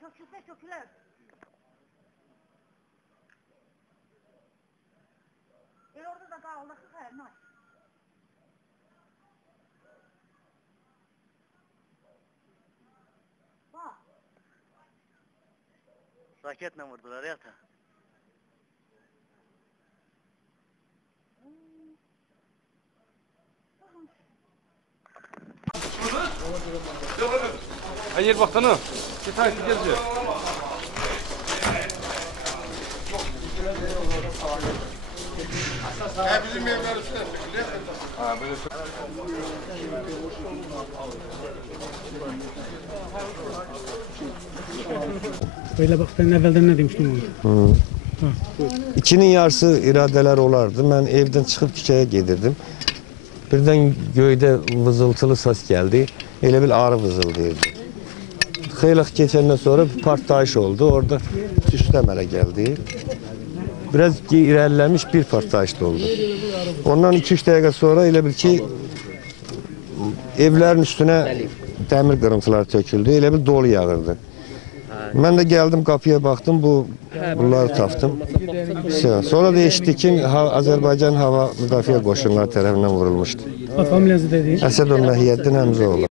Sökülse söküler. Orada da dağıldaki hayırını aç. Bak. Raketle vurdular ya ta. Hayır baksana. Bir tanesi geziyor. Bizim evler üstüne çekiliyor. Ha böyle. Böyle bak ben evvelden ne demiştim onu. İkinin yarısı iradeler olardı. Ben evden çıkıp küçeye gidirdim. Birden göyde vızıltılı ses geldi. Elə bir arı vızıldayırdı. Xeyli geçenden sonra bir partlayış oldu. Orada tüsləmələ geldi. Biraz ilerlemiş bir partlayış da oldu. Ondan 2-3 dakika sonra elə bil ki evlerin üstüne demir kırıntıları töküldü. Elə bir dolu yağırdı. Ben de geldim kapıya baktım bunları tapdım. Sonra da eşittik ki Azerbaycan Hava Müdafiə Qoşunları tarafından vurulmuştu. Familiyası dediğin. Əsədov Məhiyyəddin Həmzəoğlu.